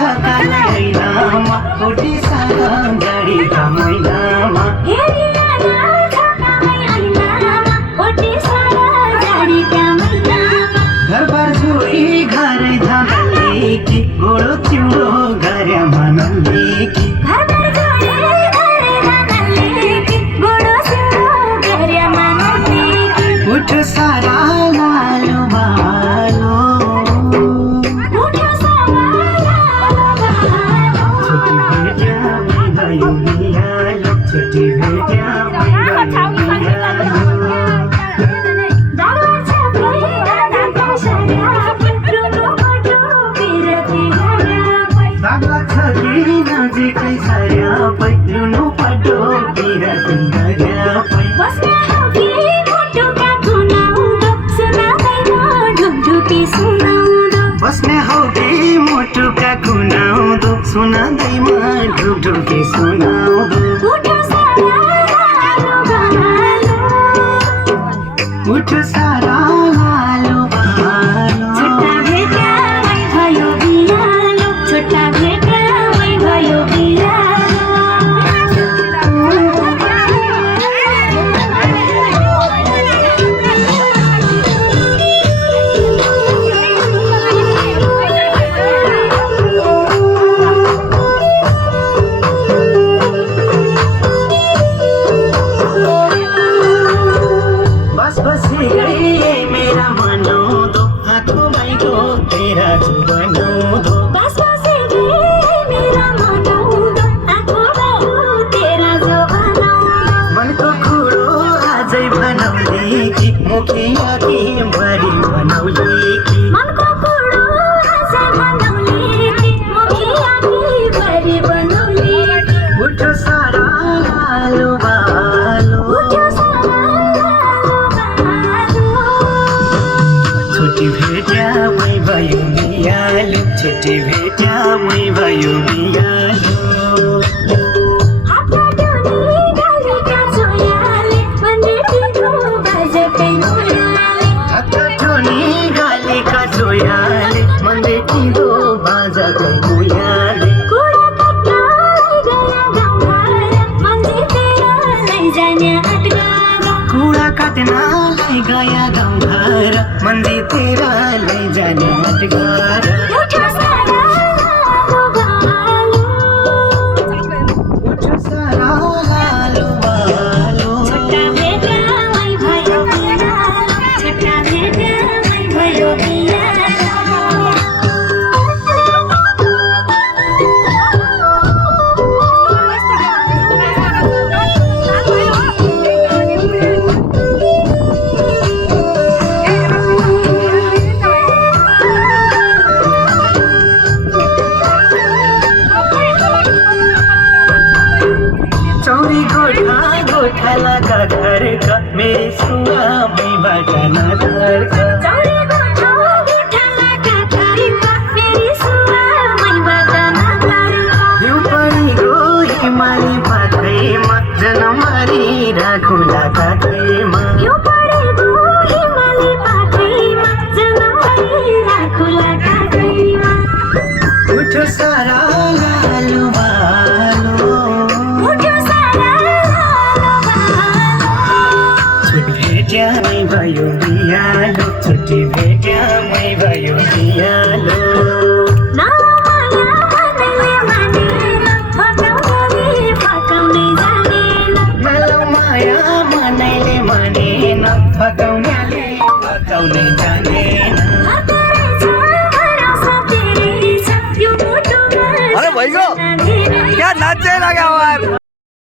काला ऐनामा उठी सारा गाडीका मैनामा घरबार छोडी घरै धामले कि गोडो चिउडो गर्या मनले कि उठ सारा लालो बालो छोटी भेट्या भयो बिहालो छोटी भेट्या नजिकै सारा पैद्रुनु पटो बिराती गर्यापै बस्ने हौ कि मुटुका गुनाउँदो सुनाउँदैमा ढुकढुकी सुनाउँदो उठ सारा लालो बालो छुट्टा भेट्या भयो बिरालो छुट्टा भेट्या भयो बसी गई मेरा मनोदो आँखों में दो तेरा जुबानोदो बस बसी गई मेरा मनोदो आँखों में दो तेरा जुबानोदो मनको कुरो आजै बनाउले कि मुखिया कि बढी बनाउले कि मनको कुरो आजै बनाउले कि मुखिया कि बढी बनाउले उठ सारा लालो बालो छोटी भेट्या मै भयो बिहालो छोटी भेट्या मै भयो बिहालो हातका डोरी गालीका जोयाले मन्दिरको बाजकै मोयाले हातका डोरी गालीका जोयाले मन्दिरको बाजकै मोयाले कुरा काट्न गया गाउँघर मन्दिरतिर लैजाने अटगार कुरा काट्नलाई गया गाउँघर मन्दिरतिर लैजाने अटगार उठ सारा लालो बालो उठ सारा लालो बालो छुट्टा भेट्या मै भयो बिरालो छुट्टा भेट्या मै भयो चौरी गोठा गोठालाका घरका मेरी सुवामैबाट नधरका चौरी गोठा गोठालाका घरका मेरी सुवामैबाट नधरका हिउँ परेको हिमाली पाखैमा जनमरी राखुला काखैमा हिउँ परेको हिमाली पाखैमा जनमरी राखुला काखैमा उठ सारा लालो बालो उठ सारा लालो बालो छुट्टी भेट्या मै भयो बिहालो छुट्टी भेट्या मै भयो बिहालो नमाया मनैले मानेन फकाउने फकाउने जानेन मलाई माया मनैले मानेन फकाउनेले फकाउनै जानेन अरे भाइको क्या नाचे लगा हुआ है।